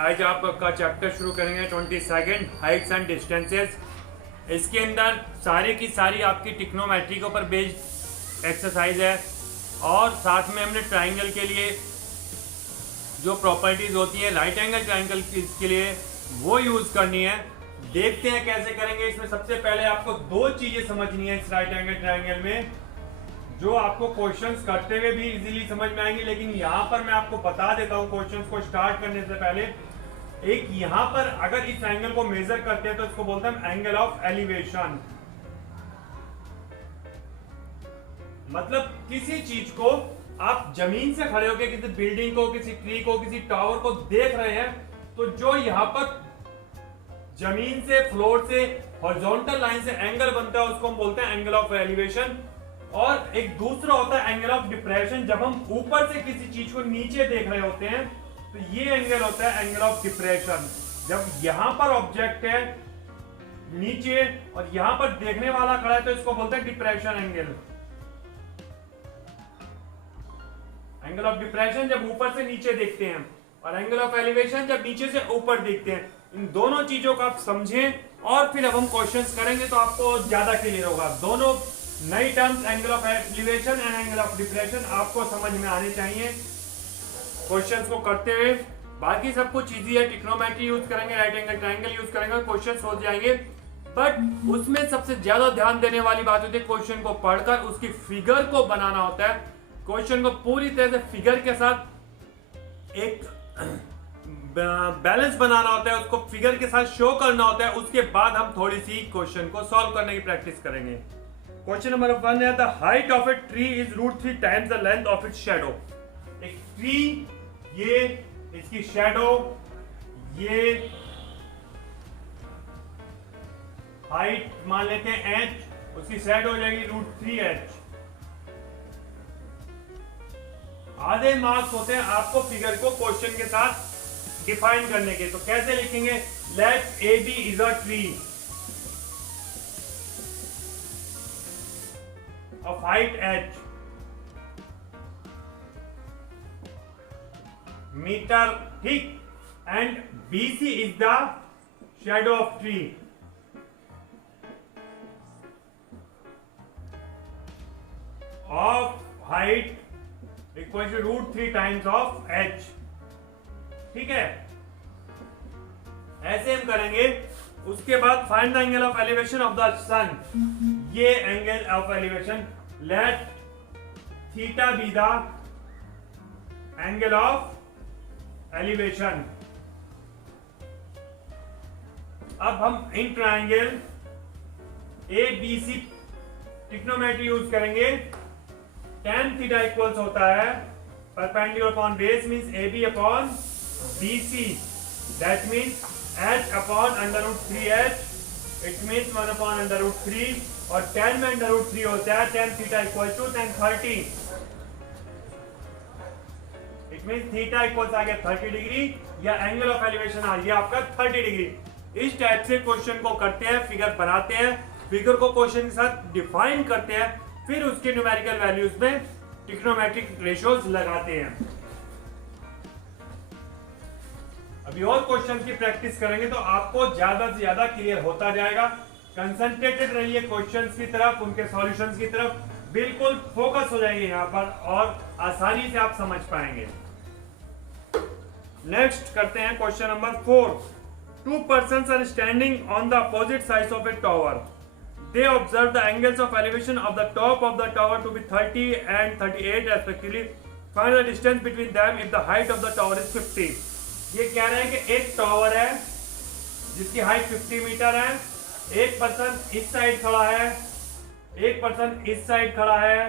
आज आपका चैप्टर शुरू करेंगे 22 हाइट्स एंड डिस्टेंसेस। इसके अंदर सारी की सारी आपकी टिक्नोमेट्री के ऊपर बेस्ड एक्सरसाइज है और साथ में हमने ट्राइंगल के लिए जो प्रॉपर्टीज होती है राइट एंगल ट्राइंगल के लिए वो यूज करनी है। देखते हैं कैसे करेंगे। इसमें सबसे पहले आपको दो चीजें समझनी है इस राइट एंगल ट्राइंगल में जो आपको क्वेश्चंस करते हुए भी इजीली समझ में आएंगे, लेकिन यहाँ पर मैं आपको बता देता हूँ क्वेश्चंस को स्टार्ट करने से पहले। एक यहाँ पर अगर इस एंगल को मेजर करते हैं तो इसको बोलते हैं एंगल ऑफ एलिवेशन। मतलब किसी चीज को आप जमीन से खड़े होकर किसी बिल्डिंग को, किसी ट्री को, किसी टावर को देख रहे हैं तो जो यहाँ पर जमीन से, फ्लोर से, हॉरिजॉन्टल लाइन से एंगल बनता है उसको हम बोलते हैं एंगल ऑफ एलिवेशन। और एक दूसरा होता है एंगल ऑफ डिप्रेशन। जब हम ऊपर से किसी चीज को नीचे देख रहे होते हैं तो ये एंगल होता है एंगल ऑफ डिप्रेशन। जब यहां पर ऑब्जेक्ट है नीचे और यहां पर देखने वाला खड़ा है तो इसको बोलते हैं depression angle. Angle of depression जब ऊपर से नीचे देखते हैं और एंगल ऑफ एलिवेशन जब नीचे से ऊपर देखते हैं। इन दोनों चीजों को आप समझें और फिर अब हम क्वेश्चंस करेंगे तो आपको ज्यादा क्लियर होगा। दोनों नई terms angle of elevation and angle of depression आपको समझ में आने चाहिए क्वेश्चंस को करते हुए। बाकी सब कुछ इजी है। ट्रिग्नोमेट्री यूज करेंगे, राइट एंगल ट्रायंगल यूज करेंगे, क्वेश्चंस हो जाएंगे। बट उसमें सबसे ज्यादा ध्यान देने वाली बात होती है क्वेश्चन को पढ़कर उसकी फिगर को बनाना होता है। क्वेश्चन को पूरी तरह से फिगर के साथ एक बैलेंस बनाना होता है, उसको फिगर के साथ शो करना होता है। उसके बाद हम थोड़ी सी क्वेश्चन को सॉल्व करने की प्रैक्टिस करेंगे। क्वेश्चन नंबर 1 है the height of a tree is √3 times the length of its shadow. एक ट्री, ये इसकी शैडो, ये हाइट मान लेते हैं h, उसकी शैडो हो जाएगी √3h। आधे मार्क्स होते हैं आपको फिगर को क्वेश्चन के साथ डिफाइन करने के। तो कैसे लिखेंगे? Let A B is a tree of height h, meter thick, and BC is the shadow of tree. Of height equals to √3 times of h. ठीक है, ऐसे हम करेंगे। उसके बाद find the angle of elevation of the sun. ये angle of elevation, let theta be the angle of elevation. अब हम in triangle A B C trigonometry use करेंगे। tan थीटा इक्वल्स होता है perpendicular upon base means A B upon B C, that means h upon √3h, it means 1 upon √3 और tan में √3 होता है tan theta equal to tan 30। It means theta equals आ गया 30 degree या angle of elevation आ गया आपका 30 degree. इस type से क्वेश्चन को करते हैं, फिगर बनाते हैं, फिगर को क्वेश्चन के साथ डिफाइन करते हैं, फिर उसके न्यूमेरिकल वैल्यूज में ट्रिग्नोमेट्रिक रेशियोज लगाते हैं। अभी और क्वेश्चंस की प्रैक्टिस करेंगे तो आपको ज्यादा से ज्यादा क्लियर होता जाएगा। कंसंट्रेटेड रहिए क्वेश्चंस की तरफ, उनके सॉल्यूशंस की तरफ, बिल्कुल फोकस हो जाएंगे यहाँ पर और आसानी से आप समझ पाएंगे। नेक्स्ट करते हैं question number 4। 2 persons are standing on the opposite sides of a tower. They observe the angles of elevation of the top of the tower to be 30 and 38 respectively. Find the distance between them if the height of the tower is 50. ये कह रहे हैं कि एक tower है जिसकी height 50 metre है। एक पर्सन इस साइड खड़ा है, एक पर्सन इस साइड खड़ा है।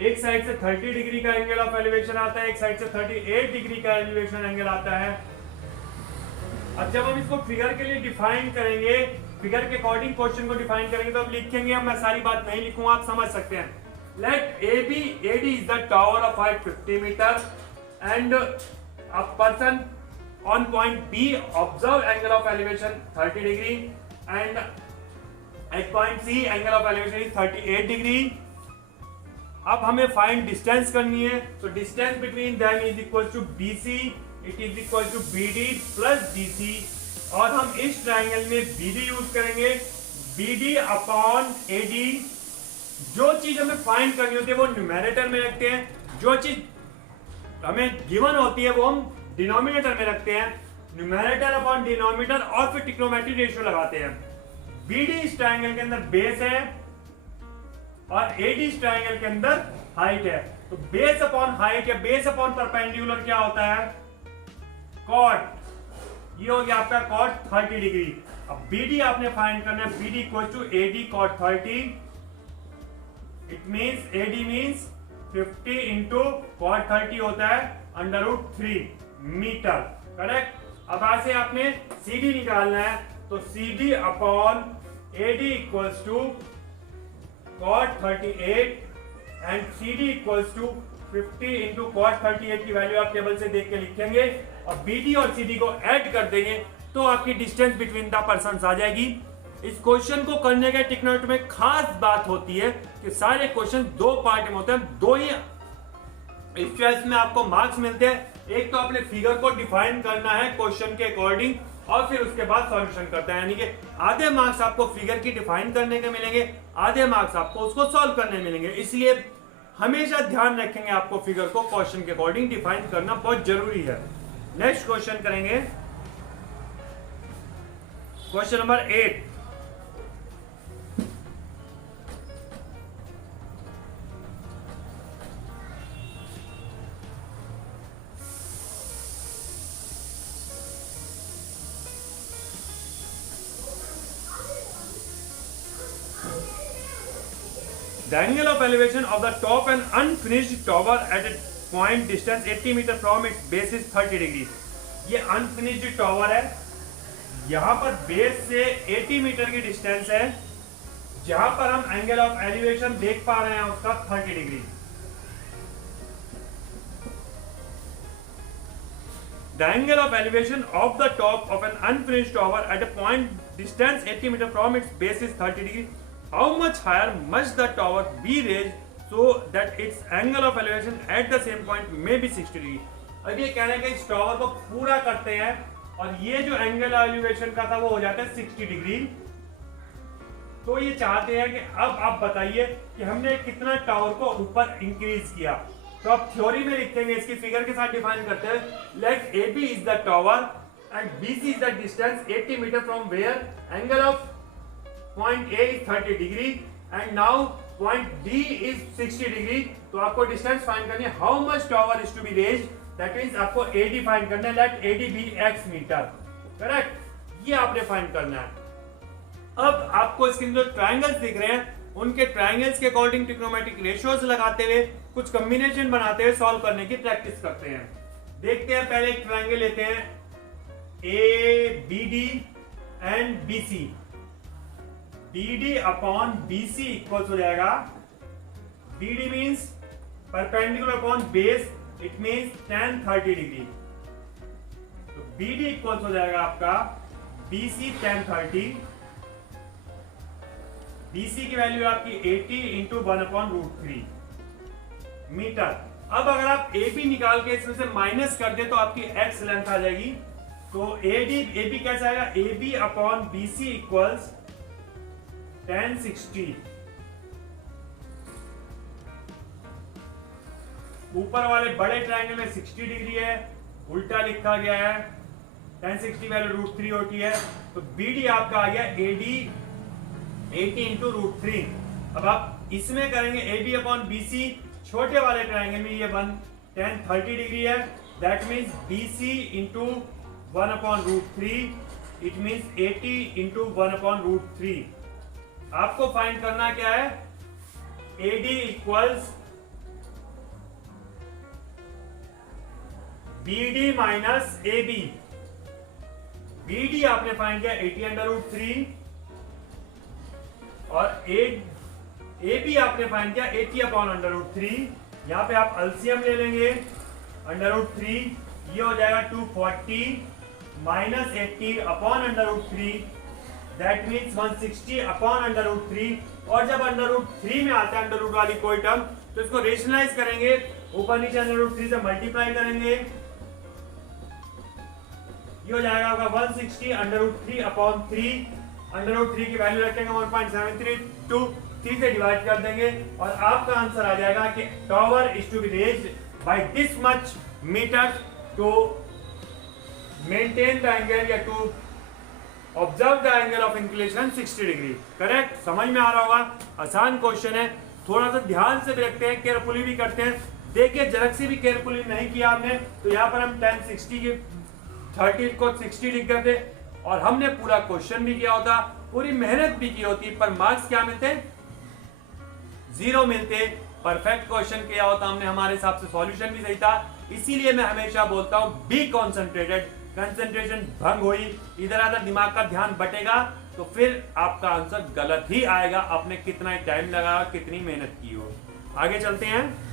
एक साइड से 30 डिग्री का एंगल ऑफ एलिवेशन आता है, एक साइड से 38 डिग्री का एलिवेशन एंगल आता है। अब जब हम इसको फिगर के लिए डिफाइन करेंगे, फिगर के अकॉर्डिंग क्वेश्चन को डिफाइन करेंगे तो अब लिखेंगे। अब मैं सारी बात नहीं लिखूंगा, आप समझ सकते हैं। Let AD is the tower of height 50 metre and a person on point B observe angle of elevation 30 degree and at point C angle of elevation is 38 degree. अब हमें फाइंड डिस्टेंस करनी है, तो distance between them is equal to BC, it is equal to BD plus DC, और हम इस triangle में BD use करेंगे, BD अपॉन AD। जो चीज हमें फाइंड करनी होती है वो न्यूमेरेटर में रखते हैं, जो चीज हमें गिवन होती है वो हम डिनोमिनेटर में रखते हैं, न्यूमेरेटर अपॉन डिनोमिनेटर, और फिर ट्रिग्नोमेट्रिक रेशियो लगाते हैं। BD इस ट्राइंगल के अंदर बेस है और AD इस ट्राइंगल के अंदर हाइट है। तो बेस अपॉन हाइट या बेस अपॉन परपेंडिकुलर क्या होता है? कॉट। ये हो गया आपका कॉट 30 डिग्री। अब BD आपने फाइंड करना है, BD equal to AD cot 30, it means AD means 50 into cot 30 होता है √3 मीटर, करेक्ट। अब ऐसे आपने CD निकालना है, तो CD upon AD equals to cot 38 and CD equals to 50 into cot 38 की वैल्यू आप टेबल से देख के लिखेंगे और BD और CD को ऐड कर देंगे तो आपकी डिस्टेंस बिटवीन द पर्संस आ जाएगी। इस क्वेश्चन को करने के ट्रिग्नोमेट्री में खास बात होती है कि सारे क्वेश्चन दो पार्ट में होते हैं, दो ही इस चॉइस में आपको मार्क्स मिलते हैं। एक तो अपने फिगर को डिफाइन करना है क्वेश्चन के अकॉर्डिंग और फिर उसके बाद सॉल्यूशन करते हैं, यानी कि आधे मार्क्स आपको फिगर की डिफाइन करने के मिलेंगे, आधे मार्क्स आपको उसको सॉल्व करने मिलेंगे। इसलिए हमेशा ध्यान रखेंगे आपको फिगर को क्वेश्चन के अकॉर्डिंग डिफाइन करना बहुत जरूरी है। नेक्स्ट क्वेश्चन करेंगे, question number 8। The angle of elevation of the top and unfinished tower at a point distance 80 meter from its base is 30 degree। ये unfinished tower है, यहाँ पर बेस से 80 मीटर की डिस्टेंस है, जहां पर हम एंगल ऑफ एलिवेशन देख पा रहे हैं उसका 30 degree. The angle of elevation of the top of an unfinished tower at a point distance 80 meter from its base is 30 degree। How much higher must the tower be raised so that its angle of elevation at the same point may be 60 degree। अब ये कहने के इस tower को पूरा करते हैं और ये जो एंगल एलिवेशन का था वो हो जाता है 60 डिग्री। तो ये चाहते हैं कि अब आप बताइए कि हमने कितना टावर को ऊपर इंक्रीज किया। तो आप थ्योरी में लिखेंगे, इसकी फिगर के साथ डिफाइन करते हैं। Let AB is the tower and BC is the distance 80 metre from where angle of point A is 30 degree and now point D is 60 degree. तो आपको डिस्टेंस फाइंड करनी है, how much tower is to be raised, that means आपको AD find करना है। Let AD be X metre, correct. ये आपने find करना है। अब आपको इसके अंदर ट्रायंगल्स दिख रहे हैं, उनके ट्रायंगल्स के अकॉर्डिंग ट्रिग्नोमेट्रिक रेशियोज लगाते हुए कुछ कॉम्बिनेशन बनाते हुए सॉल्व करने की प्रैक्टिस करते हैं। देखते हैं, पहले एक ट्रायंगल लेते हैं ABD and BC। BD upon BC equals हो जाएगा, BD means perpendicular upon base, it means tan 30 degree. तो BD इक्वल्स हो जाएगा आपका BC tan 30। BC की वैल्यू आपकी 80 इंटू 1/√3 मीटर। अब अगर आप AB निकाल के इसमें से माइनस कर दे तो आपकी X लेंथ आ जाएगी। तो AB कैसा आएगा, AB upon BC equals tan 60। ऊपर वाले बड़े ट्रायंगल में 60 डिग्री है, उल्टा लिखा गया है, tan 60 वैल्यू √3 होती है। तो BD आपका आ गया AD 80 इंटू √3। अब आप इसमें करेंगे AB अपॉन BC, छोटे वाले ट्रायंगल में ये tan 30 डिग्री है, that means BC into 1/√3, it means 80 into 1/√3। आपको फाइंड करना क्या है, AD equals BD minus AB। BD आपने फाइंड किया 80/√3 और AB आपने फाइंड किया 80/√3। यहां पे आप एलसीएम ले लेंगे, √3 ये हो जाएगा 240 माइनस 80/√3, दैट मींस 160/√3। और जब √3 में आता है अंडर रूट वाली कोई टर्म तो इसको रेशनलाइज करेंगे, ऊपर नीचे √3 से मल्टीप्लाई करेंगे, ये हो जाएगा आपका 160 √3/3, √3 की वैल्यू रखेंगे 1.732, 3 से डिवाइड कर देंगे और आपका आंसर आ जाएगा कि tower is to be raised by this much metre to maintain the angle या to observe the angle of inclination 60 degree. Correct, समझ में आ रहा होगा, आसान क्वेश्चन है, थोड़ा सा ध्यान से भी रखते हैं, केयरफुली भी करते हैं। देखिए जरक से भी केयरफुली नहीं किया हमने, तो यहाँ पर हम 10 60 की 30 को 60 लिख गए थे और हमने पूरा क्वेश्चन भी किया होता, पूरी मेहनत भी की होती, पर मार्क्स क्या मिलते? 0 मिलते। परफेक्ट क्वेश्चन किया होता हमने, हमारे हिसाब से सॉल्यूशन भी सही था। इसीलिए मैं हमेशा बोलता हूं बी कॉन्सेंट्रेटेड, कंसंट्रेशन भंग हुई, इधर आधर दिमाग का ध्यान बटेगा तो फिर आपका आंसर गलत ही आएगा, आपने कितना टाइम लगाया, कितनी मेहनत की हो। आगे चलते हैं।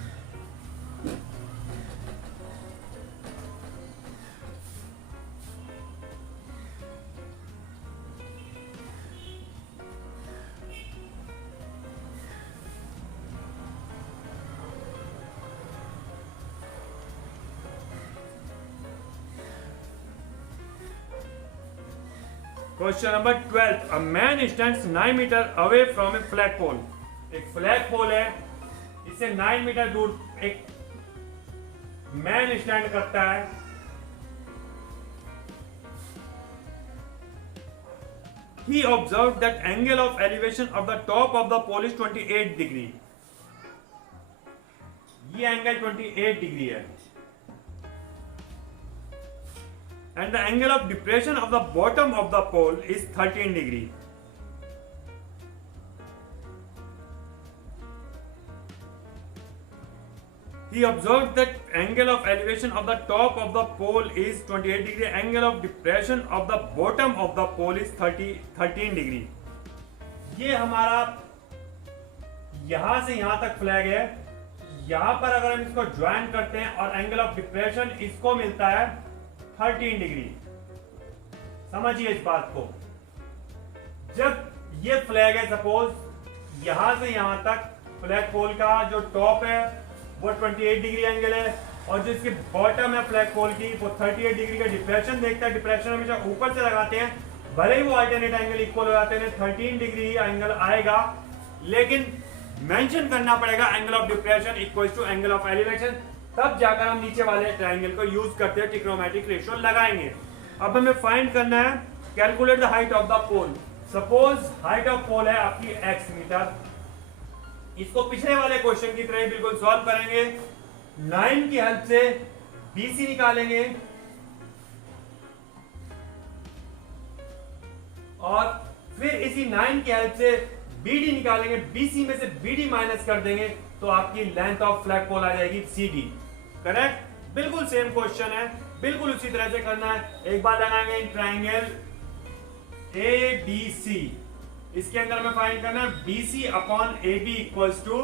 Question number 12, a man stands 9 metre away from a flag pole. एक फ्लैग पोल है, इससे 9 मीटर दूर एक मैन स्टैंड करता है। He observed that angle of elevation of the top of the pole is 28 degree. ये एंगल 28 डिग्री है। And the angle of depression of the bottom of the pole is 13 degree. He observed that angle of elevation of the top of the pole is 28 degree. Angle of depression of the bottom of the pole is 13 degree. ये हमारा यहां से यहां तक flag है। यहां पर अगर हम इसको ज्वाइन करते हैं और एंगल ऑफ डिप्रेशन इसको मिलता है 13 डिग्री। समझिए इस बात को, जब ये फ्लैग है, सपोज यहां से यहां तक फ्लैग पोल का जो टॉप है वो 28 डिग्री एंगल है और जो इसकी बॉटम है फ्लैग पोल की वो 38 डिग्री का डिप्रेशन देखता है। डिप्रेशन हमेशा ऊपर से लगाते हैं, भले ही वो अल्टरनेट एंगल इक्वल हो जाते हैं, 13 डिग्री एंगल आएगा, लेकिन मेंशन करना पड़ेगा angle of depression equal to angle of elevation, तब जाकर हम नीचे वाले ट्रायंगल को यूज करते हैं, ट्रिग्नोमेट्रिक रेशियो लगाएंगे। अब हमें फाइंड करना है, calculate the height of the pole. Suppose height of pole है आपकी x मीटर, इसको पिछले वाले क्वेश्चन की तरह बिल्कुल सॉल्व करेंगे। 9 की हेल्प से BC निकालेंगे और फिर इसी 9 की हेल्प से BD निकालेंगे, BC में से BD माइनस कर देंगे तो आपकी लेंथ ऑफ फ्लैग पोल आ जाएगी CD। करेक्ट, बिल्कुल सेम क्वेश्चन है, बिल्कुल उसी तरह से करना है। एक बार लगाएंगे ट्रायंगल ABC, इसके अंदर में फाइंड करना है BC upon AB equals to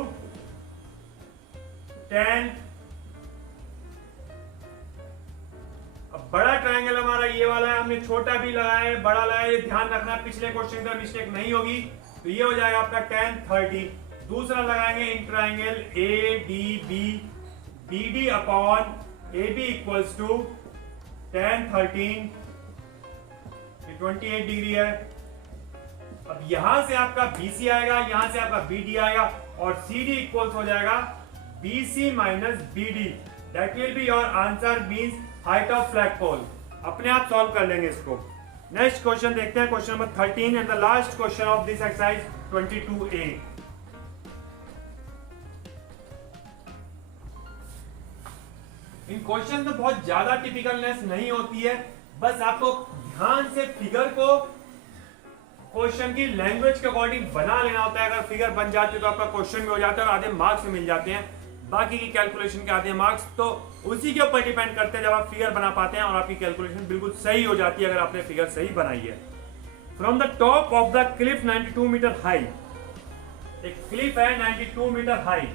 10। अब बड़ा ट्रायंगल हमारा ये वाला है, हमने छोटा भी लगाया है, बड़ा लगाया है, ध्यान रखना पिछले क्वेश्चन का मिस्टेक नहीं होगी। तो ये हो जाएगा आपका 10 30। दूसरा लगाएंगे in triangle ADB, BD upon AB equals to 10 13, 28 degree है। अब यहां से आपका BC आएगा, यहां से आपका BD आएगा और CD इक्वल्स हो जाएगा BC minus BD। That will be your answer, means height of flag pole. अपने आप सॉल्व कर लेंगे इसको। नेक्स्ट क्वेश्चन देखते हैं, question number 13 and the last question of this exercise 22A। In question में बहुत ज्यादा टिपिकलनेस नहीं होती है, बस आपको ध्यान से फिगर को क्वेश्चन की लैंग्वेज के अकॉर्डिंग बना लेना होता है। अगर फिगर बन जाती है तो आपका क्वेश्चन भी हो जाता है और आधे मार्क्स मिल जाते हैं। बाकी की कैलकुलेशन के आधे मार्क्स तो उसी के ऊपर डिपेंड करते हैं जब आप फिगर बना पाते हैं और आपकी कैलकुलेशन बिल्कुल सही हो जाती है अगर आपने फिगर सही बनाई है। From the top of the cliff 92 metre high, एक क्लिफ है 92 metre high,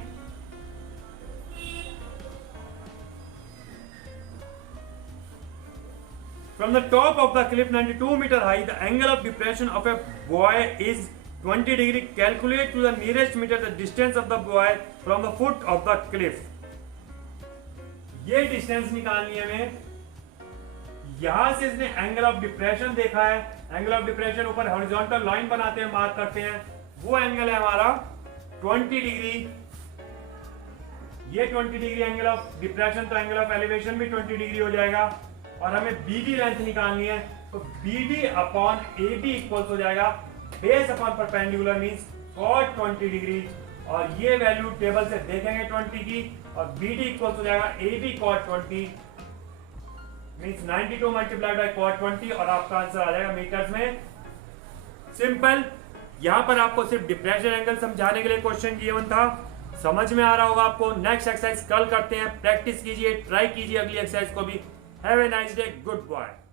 from the top of the cliff 92 meter high, the angle of depression of a boy is 20 degree, calculate to the nearest metre the distance of the boy from the foot of the cliff. ये distance निकालनी है हमें। यहां से इसने angle of depression देखा है, angle of depression ऊपर हॉरिजॉन्टल लाइन बनाते हैं, मार्क करते हैं, वो एंगल है हमारा 20 डिग्री। ये 20 डिग्री एंगल ऑफ डिप्रेशन, तो एंगल ऑफ एलिवेशन भी 20 डिग्री हो जाएगा। और हमें बीडी लेंथ निकालनी है, तो बीडी अपॉन एडी इक्वल्स हो जाएगा base upon perpendicular means cot 20 degree. और ये वैल्यू टेबल से देखेंगे 20 की, और बीडी इक्वल्स हो जाएगा AD cot 20 means 92 multiplied by cot 20, और आपका आंसर आ जाएगा मीटर्स में। सिंपल। यहां पर आपको सिर्फ डिप्रेशन एंगल समझाने के लिए क्वेश्चन गिवन था। समझ में आ रहा होगा आपको। नेक्स्ट एक्सरसाइज कल करते हैं, प्रैक्टिस कीजिए, ट्राई कीजिए अगली एक्सरसाइज को भी। Have a nice day, good bye.